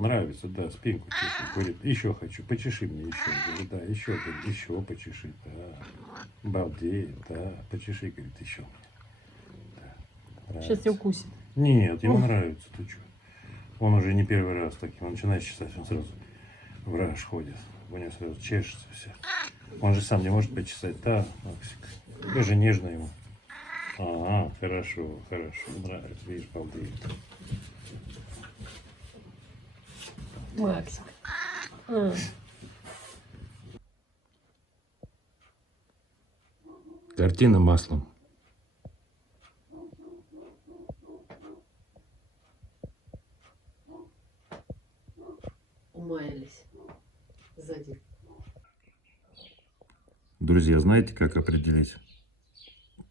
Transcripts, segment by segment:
Нравится, да, спинку чешет. Говорит, еще хочу, почеши мне еще. Говорю, да, еще почеши. Да. Балдеет, да, почеши, говорит, еще мне. Да, Сейчас тебя укусит. Нет, ему нравится, ты что. Он уже не первый раз таким, он начинает чесать, он сразу в раж ходит. У него сразу чешется все. Он же сам не может почесать, да, Максик? Ты же нежно ему. Ага, хорошо, нравится, видишь, балдеет. Максик. Картина маслом. Умаялись сзади. Друзья, знаете, как определить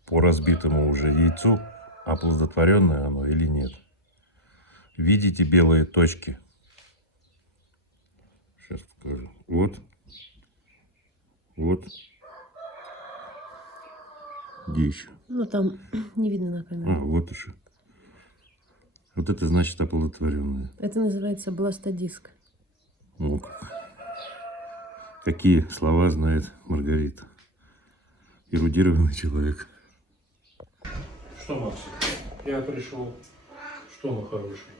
по разбитому уже яйцу, оплодотворенное оно или нет? Видите белые точки? Сейчас покажу. Вот. Вот. Где еще? Ну там не видно на камеру. Вот еще. Вот это значит оплодотворенное. Это называется бластодиск. Ну, какие слова знает Маргарита. Эрудированный человек. Что, Максим? Я пришел. Что, мой хороший?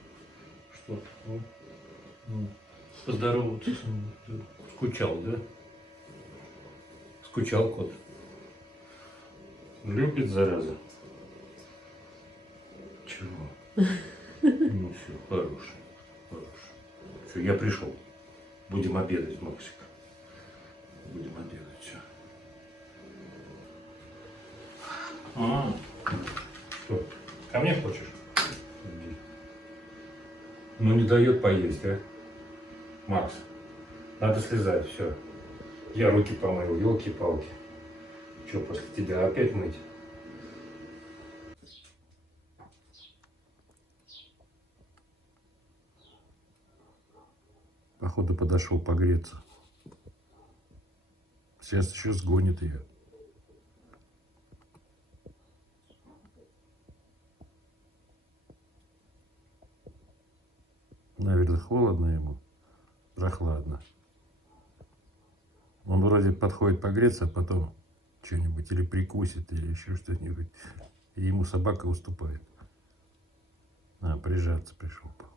Что? Поздороваться со мной. Ты скучал, да? Скучал кот. Любит, зараза. Чего? Ну все, хороший. Все, я пришел. Будем обедать, Максик. Будем обедать, все. Что? Ко мне хочешь? Иди. Ну не дает поесть, а? Макс, надо слезать, все. Я руки помыл, елки-палки. Что, после тебя опять мыть? Походу подошел погреться. Сейчас еще сгонит ее. Наверное, холодно ему. Прохладно. Он вроде подходит погреться, а потом что-нибудь или прикусит, или еще что-нибудь. И ему собака уступает. Прижаться пришел, походу.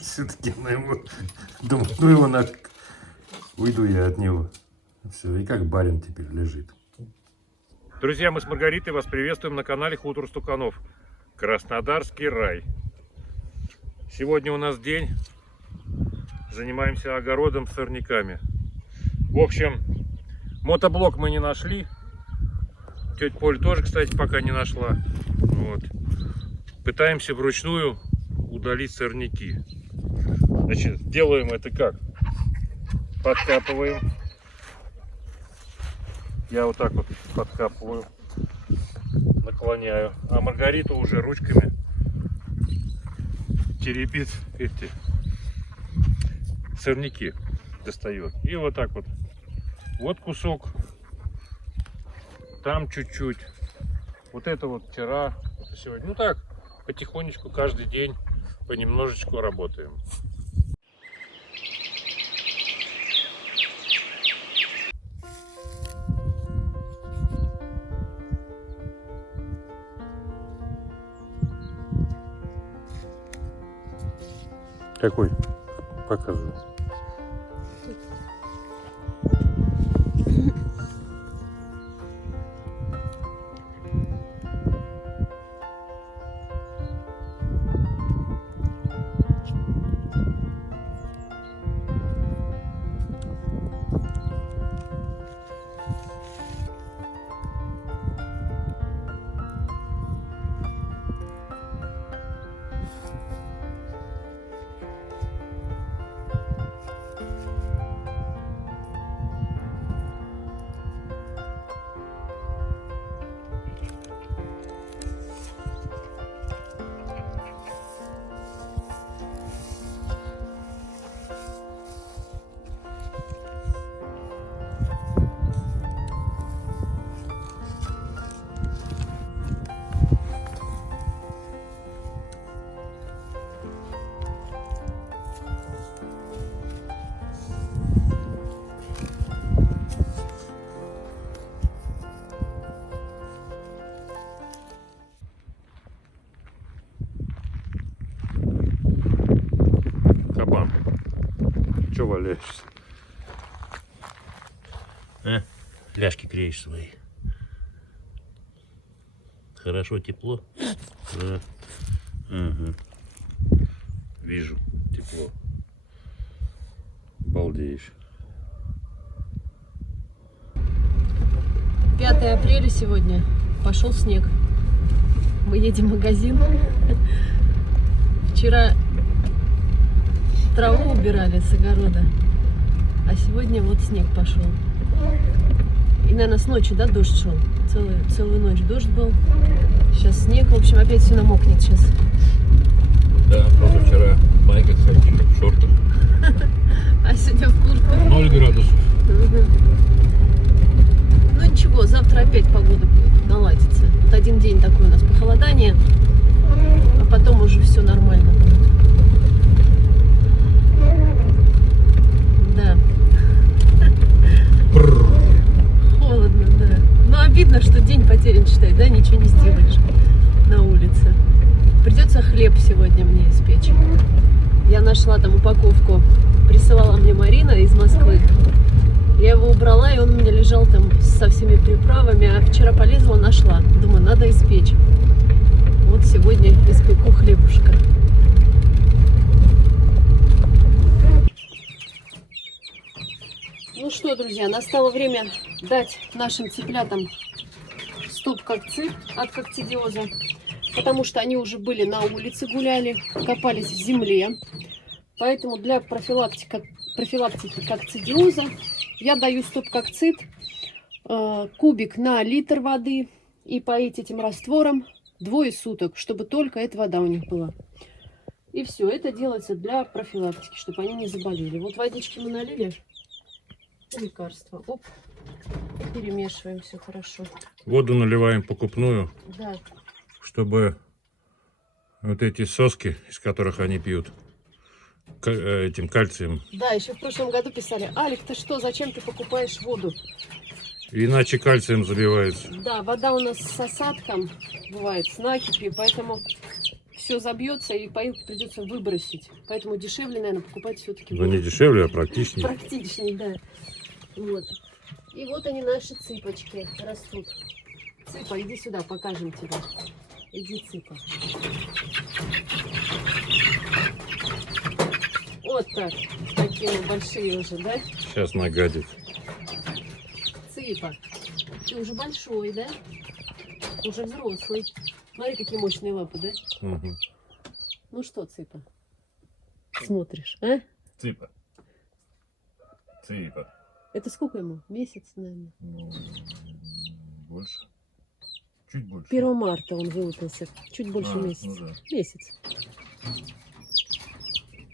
Все-таки на его... Думаю, ну его нафиг. Уйду я от него. Все, и как барин теперь лежит. Друзья, мы с Маргаритой вас приветствуем на канале Хутор Стуканов. Краснодарский рай. Сегодня у нас день. Занимаемся огородом, сорняками. В общем, мотоблок мы не нашли. Тетя Поль тоже, кстати, пока не нашла. Вот. Пытаемся вручную удалить сорняки. Значит, делаем это как? Подкапываем. Я вот так вот подкапываю, наклоняю. А Маргарита уже ручками теребит эти сорняки, достает. И вот так вот. Вот кусок. Там чуть-чуть. Вот это вот вчера, это сегодня. Ну так, потихонечку, каждый день понемножечку работаем. Какой? Показывай. чё валяешься? Ляжки греешь свои. Хорошо, тепло? Ага. Вижу, тепло. Балдеешь. 5 апреля сегодня. Пошел снег. Мы едем в магазин. Вчера траву убирали с огорода. А сегодня вот снег пошел. И, наверное, с ночи, да, дождь шел. Целую ночь дождь был. Сейчас снег. В общем, опять все намокнет сейчас. Да, просто вчера в майках ходили, в шортах. А сегодня в куртках. 0 градусов. Ну ничего, завтра опять погода будет наладится. Вот один день такой у нас похолодание, а потом уже все нормально будет. Да. Холодно, да. Но обидно, что день потерян, считай, да, ничего не сделаешь на улице. Придется хлеб сегодня мне испечь. Я нашла там упаковку, присылала мне Марина из Москвы. Я его убрала, и он у меня лежал там со всеми приправами, а вчера полезла, нашла. Думаю, надо испечь. Вот сегодня испеку хлебушка. Ну что, друзья, настало время дать нашим цыплятам стоп-кокцит от кокцидиоза, потому что они уже были на улице, гуляли, копались в земле. Поэтому для профилактики кокцидиоза я даю стоп-кокцит, кубик на литр воды, и поить этим раствором 2 суток, чтобы только эта вода у них была. И все, это делается для профилактики, чтобы они не заболели. Вот водички мы налили, лекарство, оп, перемешиваем все хорошо. Воду наливаем покупную, Да. чтобы вот эти соски, из которых они пьют, этим кальцием. Да, еще в прошлом году писали: Алик, ты что, зачем ты покупаешь воду? Иначе кальцием забивается. Да, вода у нас с осадком бывает, с накипью, поэтому все забьется и поилку придется выбросить. Поэтому дешевле, наверное, покупать все-таки Ну не дешевле, а практичнее. практичнее, да. Вот. И вот они, наши цыпочки, растут. Цыпа, иди сюда, покажем тебе. Иди, цыпа. Вот так. Такие большие уже, да? Сейчас нагадит. Цыпа, ты уже большой, да? Уже взрослый. Смотри, какие мощные лапы, да? Угу. Ну что, Цыпа, смотришь, а? Цыпа. Цыпа. Это сколько ему? Месяц, наверное. Ну, больше. Чуть больше. 1 марта он вылупился. Чуть больше месяца. Ну да. Месяц.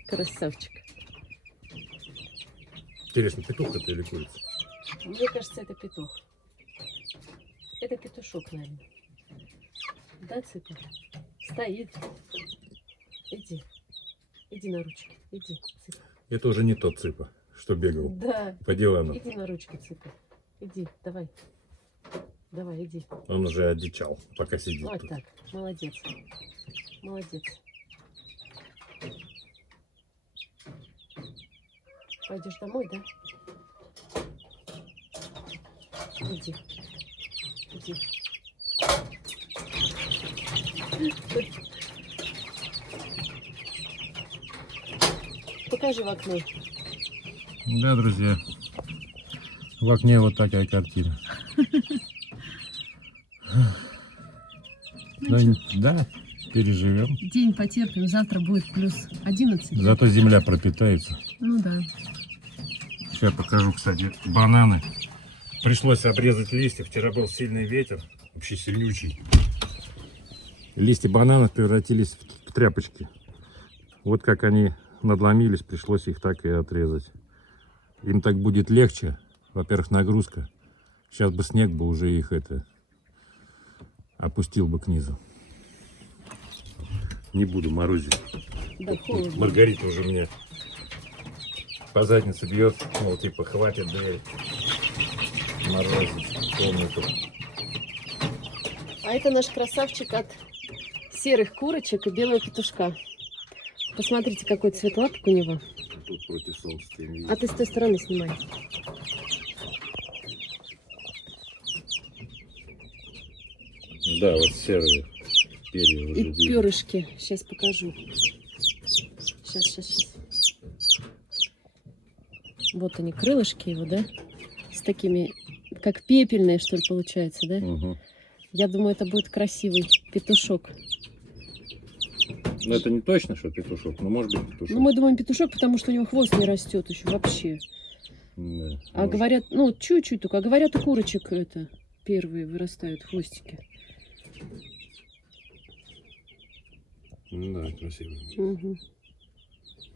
Красавчик. Интересно, петух это или курица? Мне кажется, это петух. Это петушок, наверное. Да, Цыпа? Стоит. Иди. Иди на ручки. Иди, Цыпа. Это уже не тот цыпа, что бегал Да. по дивану. Иди на ручки, Цыпа. Иди, давай. Давай, иди. Он уже одичал, пока сидит Вот тут. так. Молодец. Молодец. Пойдешь домой, да? Иди. Иди. Покажи в окно. Да, друзья, в окне вот такая картина. Да, переживем. День потерпим, завтра будет плюс 11. Зато земля пропитается. Ну да. Сейчас покажу, кстати, бананы. Пришлось обрезать листья. Вчера был сильный ветер, вообще сильнючий. Листья бананов превратились в тряпочки. Вот как они надломились, пришлось их так и отрезать. Им так будет легче. Во-первых, нагрузка. Сейчас бы снег бы уже их опустил бы к низу. Не буду морозить. Да, холодно. Маргарита уже мне по заднице бьет, мол, типа, хватит, да, морозить комнату. А это наш красавчик от серых курочек и белого петушка. Посмотрите, какой цвет лапок у него. тут против солнца. Ты не А ты с той стороны снимай. Да, вот серые перья уже И видно. перышки. Сейчас покажу. Сейчас. Вот они, крылышки его, да? С такими, как пепельные, что ли, получается, да? Угу. Я думаю, это будет красивый петушок. Но это не точно, что петушок, но может быть петушок. Ну, мы думаем петушок, потому что у него хвост не растет еще вообще. Да, А может. говорят, ну, чуть-чуть только. А говорят, у курочек это первые вырастают хвостики. Да, красиво. Угу.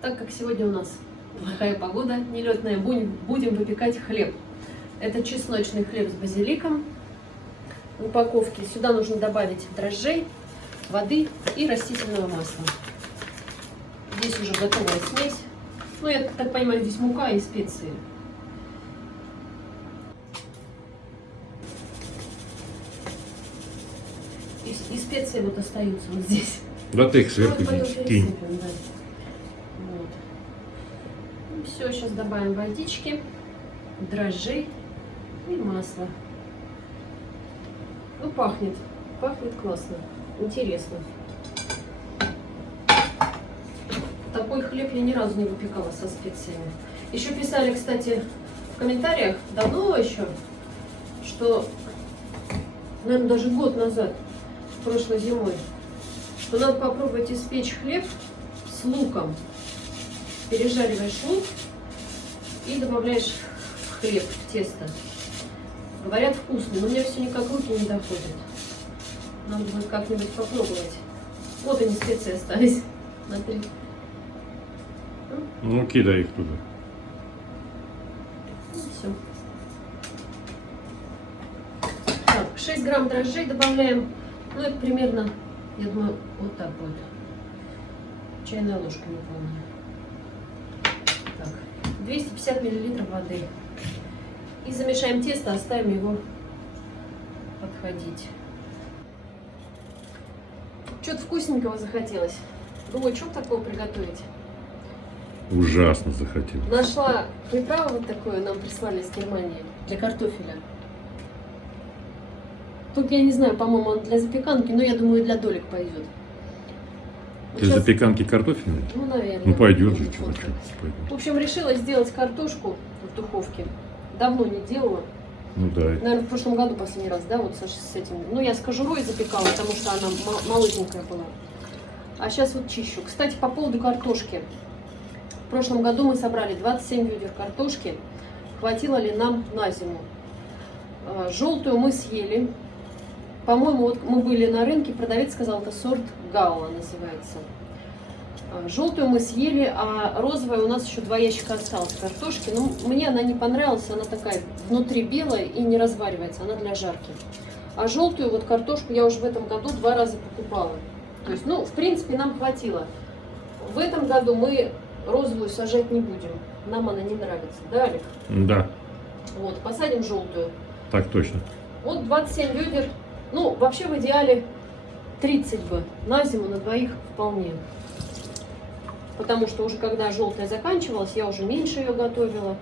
Так как сегодня у нас плохая погода, нелетная, будем выпекать хлеб. Это чесночный хлеб с базиликом в упаковке. Сюда нужно добавить дрожжей, воды и растительного масла. Здесь уже готовая смесь. Ну, я так понимаю, здесь мука и специи. И специи вот остаются вот здесь. Да ты их сверху Ну, потом кинь. пересыпем, да. Вот. Все, сейчас добавим водички, дрожжей и масло. Ну, пахнет классно, интересно. Такой хлеб я ни разу не выпекала со специями. Еще писали, кстати, в комментариях, давно еще, что, наверное, даже год назад, прошлой зимой, что надо попробовать испечь хлеб с луком. Пережариваешь лук и добавляешь в хлеб, в тесто. Говорят, вкусный, но у меня все никак руки не доходят. Надо будет как-нибудь попробовать. Вот они, специи остались. Смотри. Ну, кидай их туда. Все. Так, 6 грамм дрожжей добавляем. Ну, это примерно, я думаю, вот так вот. Чайная ложка, не помню. Так, 250 миллилитров воды. И замешаем тесто, оставим его подходить. Что-то вкусненького захотелось. Думаю, что такого приготовить? Ужасно захотел. Нашла приправу вот такую, нам прислали из Германии, для картофеля. Тут, я не знаю, по-моему, он для запеканки, но я думаю, для долек пойдет. Вот Для щас- запеканки картофельной? Ну, наверное. Ну, пойдет же, Вот чего так. пойдет. В общем, решила сделать картошку в духовке. Давно не делала. Ну да. Наверное, в прошлом году последний раз, да, вот с этим. Ну, я с кожурой запекала, потому что она молоденькая была. А сейчас вот чищу. Кстати, по поводу картошки. В прошлом году мы собрали 27 ведер картошки. Хватило ли нам на зиму? Желтую мы съели. По-моему, вот мы были на рынке, продавец сказал, это сорт Гаула называется. Желтую мы съели, а розовая у нас еще 2 ящика осталось картошки. Ну, мне она не понравилась, она такая внутри белая и не разваривается, она для жарки. А желтую вот картошку я уже в этом году 2 раза покупала. То есть, ну, в принципе, нам хватило. В этом году мы розовую сажать не будем, нам она не нравится. Да, Олег? Да, Вот, посадим желтую. так точно. Вот 27 ведер, ну, вообще в идеале 30 бы, на зиму на двоих вполне. Потому что уже когда желтая заканчивалась, я уже меньше ее готовила.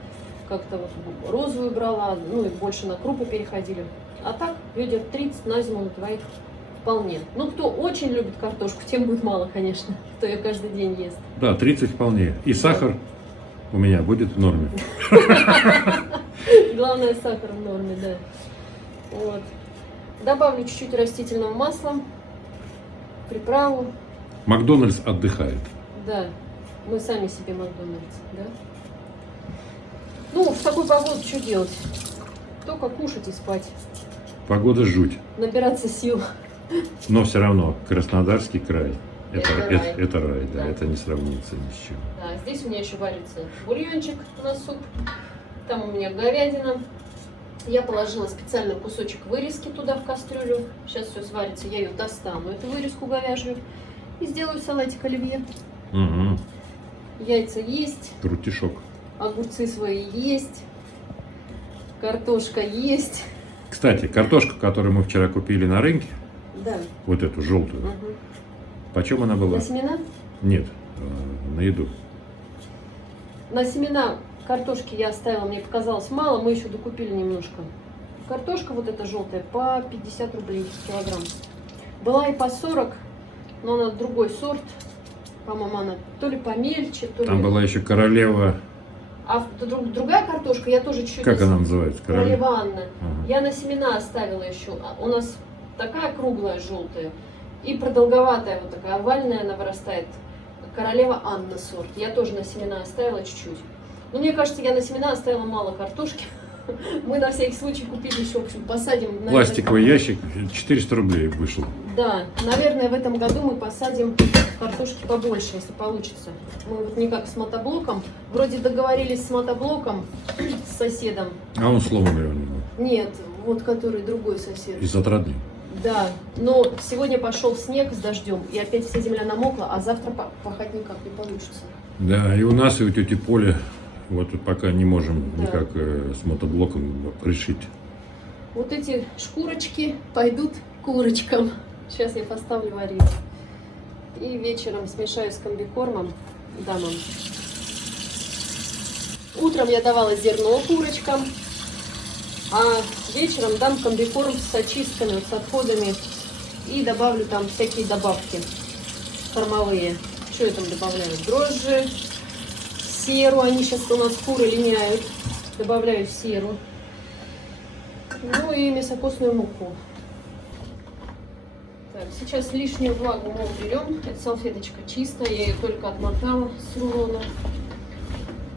Как-то вот розовую брала, ну и больше на крупы переходили. А так, ведер 30 на зиму на двоих вполне. Ну, кто очень любит картошку, тем будет мало, конечно, кто ее каждый день ест. Да, 30 вполне. И сахар у меня будет в норме. Главное, сахар в норме, да. Вот. Добавлю чуть-чуть растительного масла, приправу. Макдональдс отдыхает. Да, мы сами себе Макдональдс, да? Ну, в такую погоду что делать? Только кушать и спать, Погода жуть. набираться сил. Но все равно Краснодарский край. Это рай. Это рай, да, Да. это не сравнится ни с чем. Да, здесь у меня еще варится бульончик на суп. Там у меня говядина. Я положила специально кусочек вырезки туда в кастрюлю. Сейчас все сварится, я ее достану, эту вырезку говяжью. И сделаю салатик оливье. Угу. Яйца есть, Крутишок. огурцы свои есть, картошка есть. Кстати, картошку, которую мы вчера купили на рынке, Да. вот эту желтую, Угу. почем она была? На семена? Нет, на еду. На семена картошки я оставила, мне показалось мало, мы еще докупили немножко. Картошка вот эта желтая по 50 рублей килограмм. Была и по 40, но она другой сорт. По-моему, она то ли помельче, то ли... Там была еще королева. А другая картошка я тоже чуть-чуть... Как она называется? Королева Анна. Ага. Я на семена оставила еще. У нас такая круглая желтая и продолговатая вот такая овальная она вырастает. Королева Анна сорт. Я тоже на семена оставила чуть-чуть. Но мне кажется, я на семена оставила мало картошки. Мы на всякий случай купили еще, в общем, посадим... наверное, Пластиковый ящик 400 рублей вышел. Да, наверное, в этом году мы посадим картошки побольше, если получится. Мы вот никак с мотоблоком. Вроде договорились с мотоблоком, с соседом. А он сломанный у него. Нет, вот который другой сосед. Из отрадни. Да, но сегодня пошел снег с дождем, и опять вся земля намокла, а завтра пахать никак не получится. Да, и у нас, и у тети Поли, вот пока не можем Да. никак с мотоблоком решить. Вот эти шкурочки пойдут курочкам. Сейчас я поставлю варить. И вечером смешаю с комбикормом, дам им. Утром я давала зерно курочкам, а вечером дам комбикорм с очистками, с отходами. И добавлю там всякие добавки кормовые. Что я там добавляю? Дрожжи, серу. Они сейчас у нас куры линяют. Добавляю серу. Ну и мясокосную муку. Так, сейчас лишнюю влагу мы уберем. Эта салфеточка чистая, я ее только отмотала с рулона.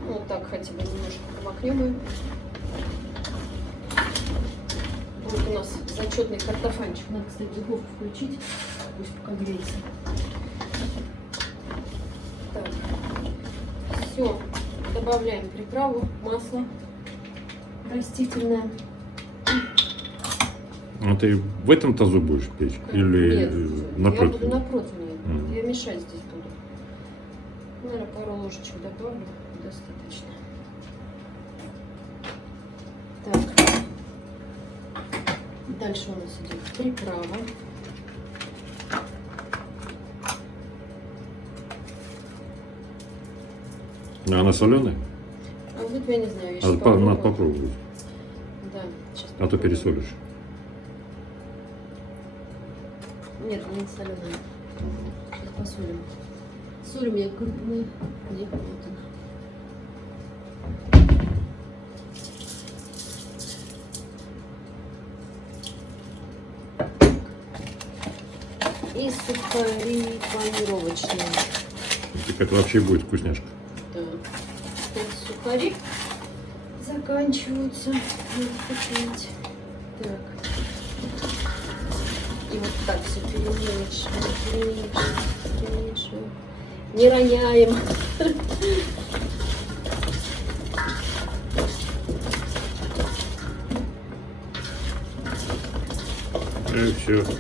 Вот так хотя бы немножко промокнем ее. Вот у нас зачетный картофанчик. Надо, кстати, духовку включить. Пусть пока греется. Так, все. Добавляем приправу, масло растительное. А ты в этом тазу будешь печь? Или Нет, напротив? я буду на противне. Мгм. Я мешать здесь буду. Наверное, пару ложечек добавлю. Достаточно. Так. Дальше у нас идет приправа. А она соленая? А вот я не знаю, я сейчас Надо попробую. попробовать. Да, сейчас А то пересолишь. Нет, она не соленая. Сейчас посолим. Соль у меня крупная. Где? Вот она. И сухари панировочные. Так это вообще будет вкусняшка. Да. Вот сухари заканчиваются. Надо купить. Так. И вот так все перемешиваем. Не роняем. И все. Вот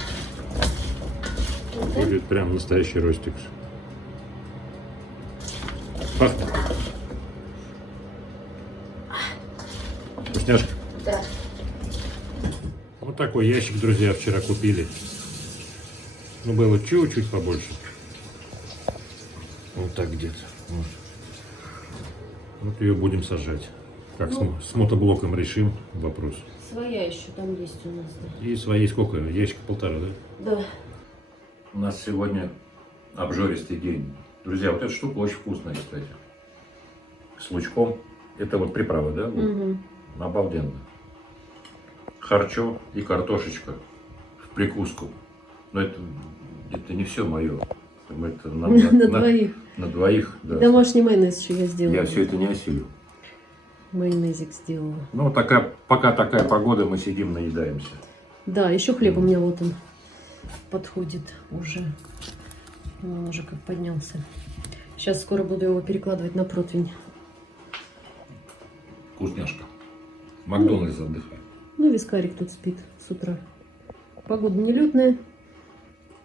так. Будет прям настоящий ростик. Пахнет. Вкусняшка. Да. Вот такой ящик, друзья, вчера купили. Ну, было чуть-чуть побольше. Вот так где-то. Вот ее будем сажать. Как Ну. с мотоблоком решим вопрос. Своя еще там есть у нас. Да. И своей сколько? Ящика полтора, да? Да. У нас сегодня обжористый день. Друзья, вот эта штука очень вкусная, кстати. С лучком. Это вот приправа, да? Угу. Обалденно. Харчо и картошечка в прикуску. Но это не все мое. Это На двоих. На двоих, да. Домашний майонез еще я сделала. Я все это не осилю. Майонезик сделала. Ну, пока такая погода, мы сидим, наедаемся. Да, еще хлеб у меня вот он подходит уже. Он уже как поднялся. Сейчас скоро буду его перекладывать на противень. Вкусняшка. Макдональдс отдыхает. Ну, вискарик тут спит с утра. Погода нелетная.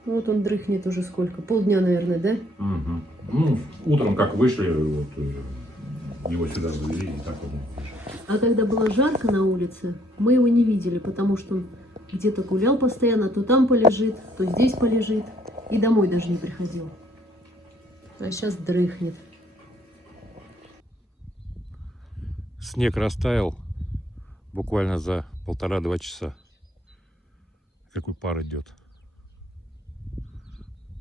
Вот он дрыхнет уже сколько? Полдня, наверное, да? Угу. Ну, утром как вышли, вот, его сюда завели, и так вот. А когда было жарко на улице, мы его не видели, потому что он где-то гулял постоянно, то там полежит, то здесь полежит. И домой даже не приходил. А сейчас дрыхнет. Снег растаял буквально за 1,5-2 часа. Какой пар идет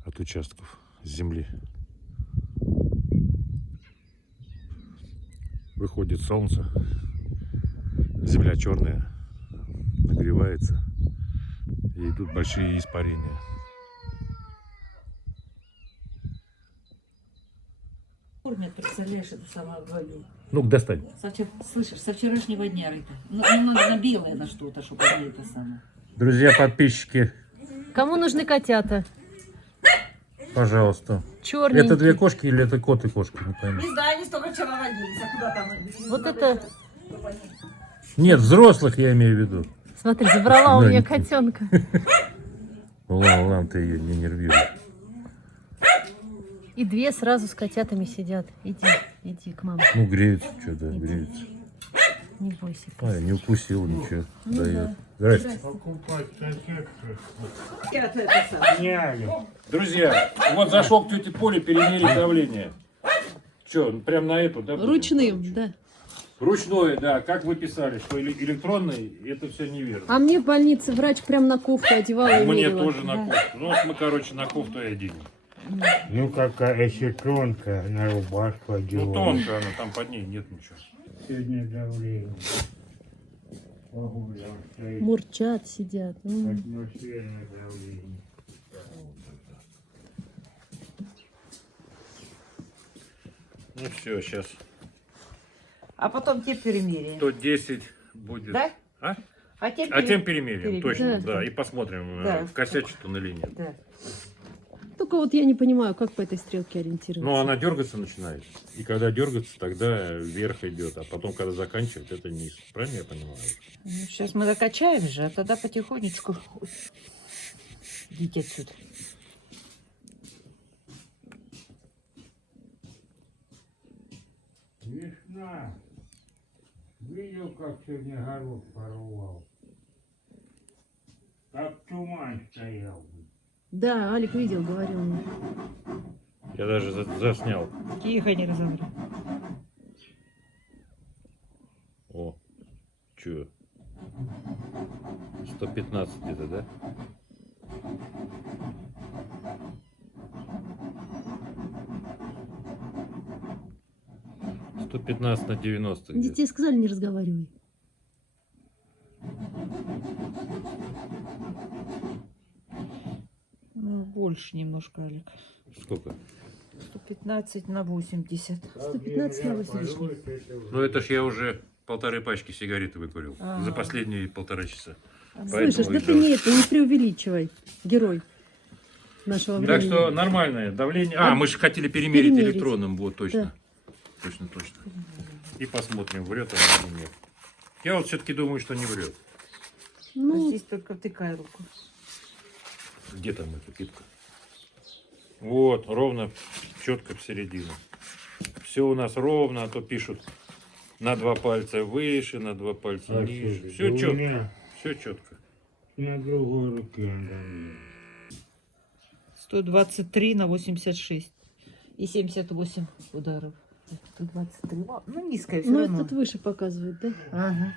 от участков земли. Выходит солнце, земля черная, нагревается, и идут большие испарения. Кормят, представляешь, это самое говорю. Ну-ка, достань. Слышишь, со вчерашнего дня это. Ну, надо белое на что-то, чтобы они это самое. Друзья, подписчики, Кому нужны котята? пожалуйста. Черненькие. Это две кошки или это кот и кошка? Не пойму. Не знаю, они столько вчера родились, а куда там? Вот это, Нет, взрослых я имею в виду. смотри, забрала у Да, меня не- котенка. Ладно, ты ее не нервируй. И две сразу с котятами сидят. Иди к маме, Ну, греется, что-то, греется. не бойся. А, не укусил, ничего. Ну Дает. Здрасте. Это самое. Друзья, вот зашел к тете Поле перемерить давление. Че, прям на эту, да? будем? Ручным, да. Ручное, да. Как вы писали, что электронный, это все неверно. А мне в больнице врач прям на кофту одевала и Мне мерила. тоже на кофту. Ну, вот мы, короче, на кофту и оденем. Ну какая еще тонкая, на рубашку Ну, одеваю. тонко она, там под ней нет ничего. Сегодня давление. Погулял, стоит Мурчат, сидят. атмосферное давление. Ну, все, сейчас А потом те перемеряем. 110 будет. Да? А? А те А тем перемерим, перемерим. точно, Да. да. И посмотрим, Да. косячит он или нет. Да. Только вот я не понимаю, как по этой стрелке ориентироваться. Ну, она дергаться начинает. И когда дергается, тогда вверх идет. А потом, когда заканчивает, это низ. Правильно я понимаю? Сейчас мы докачаем же, а тогда потихонечку. Идите отсюда. Весна. Видел, как сегодня город порвал? Как туман стоял. Да, Алик видел, говорил мне. Я даже заснял. Тихо, не разобрал. О, чё? 115 где-то, да? «115/90 где-то. Детей сказали, не разговаривай. Ну, больше немножко, Алик. Сколько? 115 на 80. 115 на 80. Ну это ж я уже 1,5 пачки сигареты выкурил Ага. за последние 1,5 часа. Слышишь, да и ты не это, не преувеличивай. Герой нашего Так времени. что нормальное давление. А, мы же хотели перемерить Перемерить. электронным, вот точно. Да. Точно. И посмотрим, врет он или нет. Я вот все-таки думаю, что не врет. Ну, Здесь только втыкай руку. Где там эта кипка? Вот, ровно, четко в середину. Все у нас ровно, а то пишут на 2 пальца выше, на 2 пальца ниже. Все У четко, меня все четко. на другой руке давление. 123 на 86. И 78 ударов. 123. Ну, низкая все ну равно. этот выше показывает, да? Ага.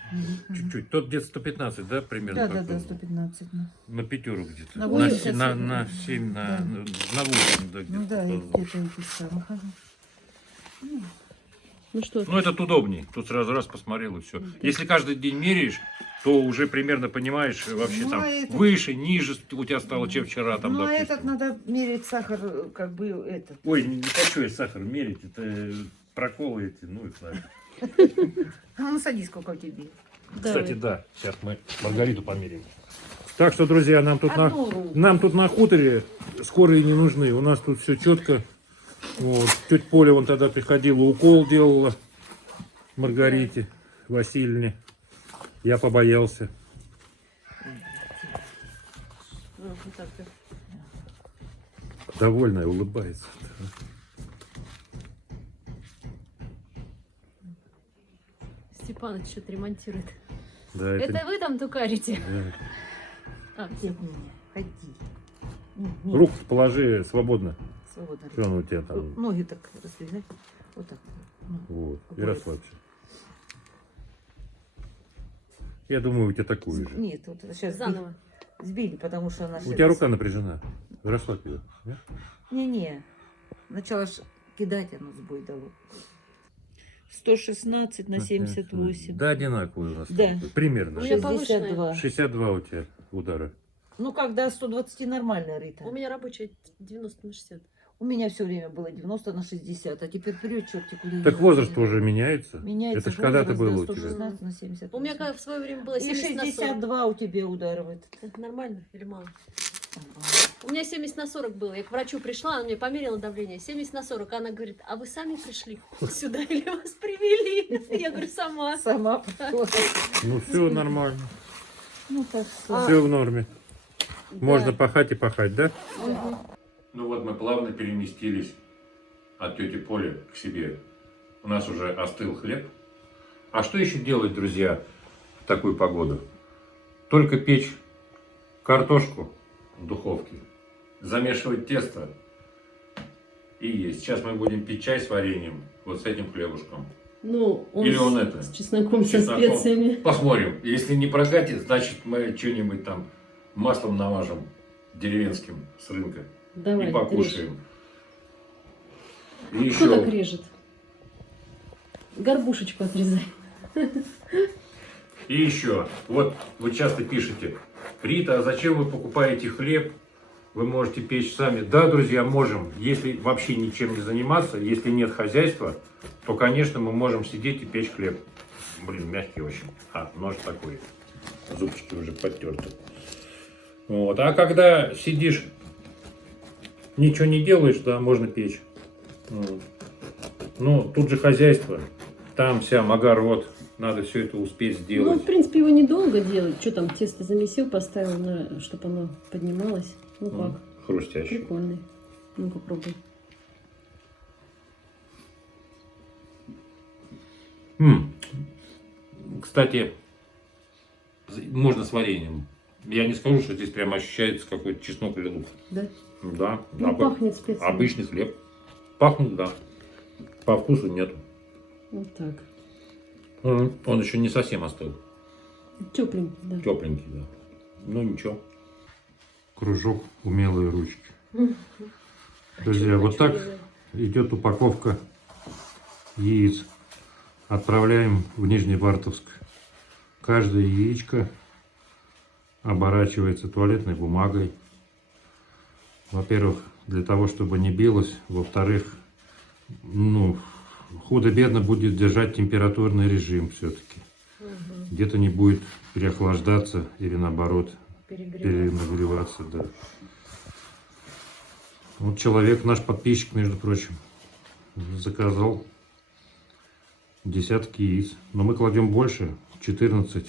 Чуть-чуть. Тот где-то 115, да, примерно? Да, как-то? 115. Ну, На пятеру где-то. На На 80, на 7, да. на 8, да, ну да, и где-то. где-то этих самых. Ага. Ну что, Ну, этот удобней. Тут сразу раз посмотрел и все. Если каждый день меряешь, то уже примерно понимаешь вообще Ну, там а этот- выше, ниже у тебя стало, чем вчера там, Ну, а допустим. этот надо мерить сахар, как бы этот. Ой, не хочу я сахар мерить, это проколы эти, ну их нафиг. А ну, садись, сколько тебе. Кстати, да, сейчас мы Маргариту померяем. Так что, друзья, нам тут, Одну руку. нам тут на хуторе скорые не нужны. У нас тут все четко. Вот. Тетя Поля вон тогда приходила, укол делала Маргарите Васильевне. Я побоялся. Довольная, улыбается. Степаныч что-то ремонтирует. Да, Это вы там тукарите? да. А, Нет, ходи. Нет, Руку положи свободно. свободно. Что он у тебя там? Ноги так раздвигай. Вот так. Ну. Вот. И Вот. расслабься. Я думаю, у тебя такую же. Нет, вот сейчас Заново. сбили, потому что она... У тебя рука напряжена. Расслабь ее. нет? Не-не. Начала ж кидать, оно сбой дало. 116 на 78. Да, одинаковые у нас. Да. Примерно. У меня повышенная. 62. 62 у тебя удара. Ну, когда 120 нормально, Рита. У меня рабочая 90 на 60. У меня все время было 90 на 60, а теперь вперед черти куда. Так возраст тоже меняется. Меняется. Это ж когда-то возраст, было да, у тебя. 116 на 70. У меня как в свое время было И 70 на 40. 62 у тебя ударивает. Это нормально или мало? У меня 70 на 40 было. Я к врачу пришла, она мне померила давление. 70 на 40. Она говорит, а вы сами пришли сюда или вас привели? Я говорю, сама. Сама пришла. Ну все нормально. Ну так что. Все в норме. Да. Можно пахать и пахать, да? Мгм. Ну вот мы плавно переместились от тети Поли к себе. У нас уже остыл хлеб. А что еще делать, друзья, в такую погоду? Только печь картошку в духовке, замешивать тесто и есть. Сейчас мы будем пить чай с вареньем, вот с этим хлебушком. Ну, Или он это, с чесноком, с чесноком. со специями. Посмотрим. Если не прокатит, значит мы что-нибудь там маслом намажем деревенским с рынка Давай, и покушаем. И режь. Кто так еще режет? Горбушечку отрезай. И еще, вот вы часто пишете, Рита, а зачем вы покупаете хлеб? Вы можете печь сами. Да, друзья, можем. Если вообще ничем не заниматься, если нет хозяйства, то, конечно, мы можем сидеть и печь хлеб. Блин, мягкий очень. А, нож такой. Зубчики уже подтерты. Вот. А когда сидишь, ничего не делаешь, да, можно печь. Вот. Ну, тут же хозяйство. Там сям огород. Надо все это успеть Ну, сделать. в принципе, его недолго делать. Что там, тесто замесил, поставил, чтобы оно поднималось. Ну как, Хрустящий. прикольный. Ну, попробуй. Кстати, можно с вареньем. Я не скажу, что здесь прямо ощущается какой-то чеснок или лук. Да? Да. Ну, пахнет специями. Обычный хлеб. Пахнет, да. По вкусу нет. Вот так. Он еще не совсем остыл. Тепленький, да. Тепленький, да. Ну ничего. Кружок умелые ручки. Друзья, вот так идет упаковка яиц. Отправляем в Нижневартовск. Каждое яичко оборачивается туалетной бумагой. Во-первых, для того, чтобы не билось. Во-вторых, ну, худо-бедно будет держать температурный режим все-таки. Где-то не будет переохлаждаться или наоборот перенагреваться. Да. Вот человек, наш подписчик, между прочим, заказал десятки яиц. Но мы кладем больше, 14.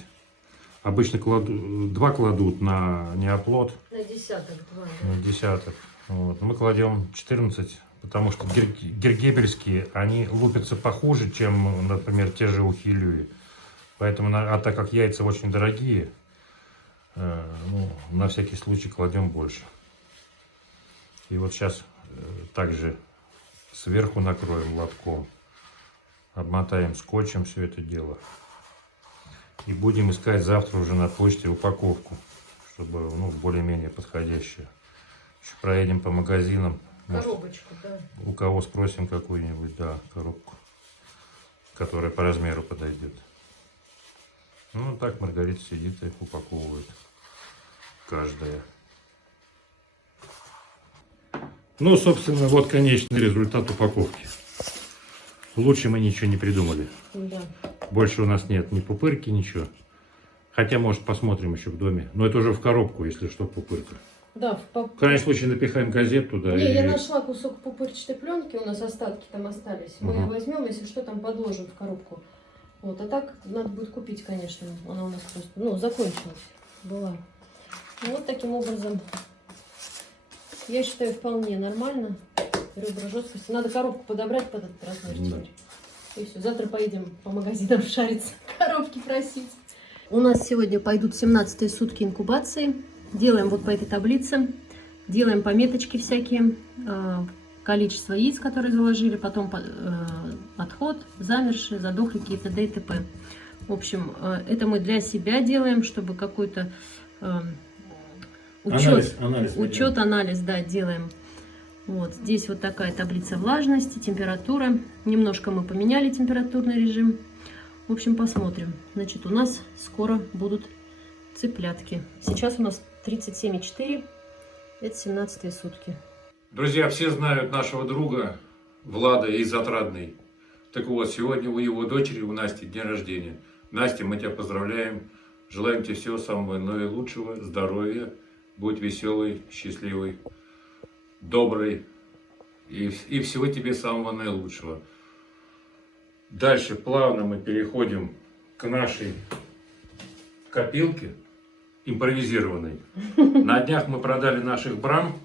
Обычно 2 кладут на неоплод. На десяток, 2. На десяток. Вот. Мы кладем 14, потому что гергебельские, они лупятся похуже, чем, например, те же ухилюи. Поэтому, а так как яйца очень дорогие, ну, на всякий случай кладем больше. И вот сейчас также сверху накроем лотком, обмотаем скотчем все это дело. И будем искать завтра уже на почте упаковку, чтобы, ну, более-менее подходящую. Еще проедем по магазинам. Коробочку, да. У кого спросим какую-нибудь, да, коробку, которая по размеру подойдет. Ну, так Маргарита сидит и их упаковывает. Каждая. Ну, собственно, вот конечный результат упаковки. Лучше мы ничего не придумали. Да. Больше у нас нет ни пупырки, ничего. Хотя, может, посмотрим еще в доме. Но это уже в коробку, если что, пупырка. Да, В крайнем случае напихаем газет туда. Не, и... я нашла кусок пупырчатой пленки, у нас остатки там остались. Мы Ага. возьмем, если что, там подложим в коробку. Вот, а так надо будет купить, конечно. Она у нас просто, ну, закончилась. Была. Вот таким образом. Я считаю, вполне нормально. Ребра жесткости. Надо коробку подобрать под этот размер теперь. И все. Завтра поедем по магазинам шариться, коробки просить. У нас сегодня пойдут 17-е сутки инкубации. Делаем вот по этой таблице. Делаем пометочки всякие. Количество яиц, которые заложили. Потом отход, замершие, задохлики и т.д. и т.п. В общем, это мы для себя делаем, чтобы какой-то учет, анализ, да, делаем. Вот здесь вот такая таблица влажности, температура. Немножко мы поменяли температурный режим. В общем, посмотрим. Значит, у нас скоро будут цыплятки. Сейчас у нас 37,4. Это 17 сутки. Друзья, все знают нашего друга Влада из Отрадной. Так вот, сегодня у его дочери, у Насти, день рождения. Настя, мы тебя поздравляем. Желаем тебе всего самого наилучшего, здоровья. Будь веселой, счастливой, доброй. И всего тебе самого наилучшего. Дальше плавно мы переходим к нашей копилке импровизированной. На днях мы продали наших брам,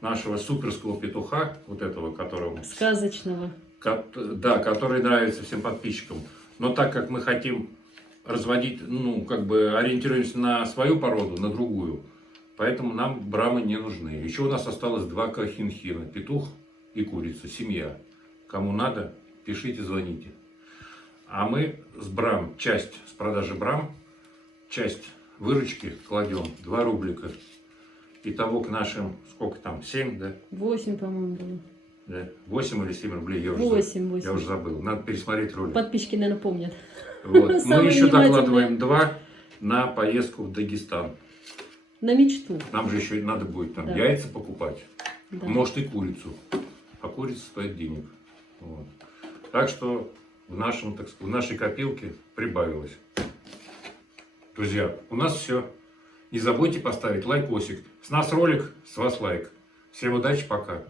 нашего суперского петуха, вот этого, которого... Сказочного. Да, который нравится всем подписчикам. Но так как мы хотим разводить, ну, как бы ориентируемся на свою породу, на другую, поэтому нам брамы не нужны. Еще у нас осталось 2 кохинхина, петух и курица, семья. Кому надо, пишите, звоните. А мы с брам, часть с продажи брам, часть выручки кладем, 2 рублика. Итого к нашим, сколько там, 7, да? 8, по-моему, было. Да? 8 или 7 рублей, я уже, 8. Я уже забыл. Надо пересмотреть ролик. Подписчики, наверное, помнят. Вот. Мы Самые еще внимательные. докладываем 2 на поездку в Дагестан. На мечту. Нам же еще надо будет там Да. яйца покупать. Да. Может и курицу. А курица стоит денег. Вот. Так что в нашей копилке прибавилось. Друзья, у нас все. Не забудьте поставить лайкосик. С нас ролик, с вас лайк. Всем удачи, пока.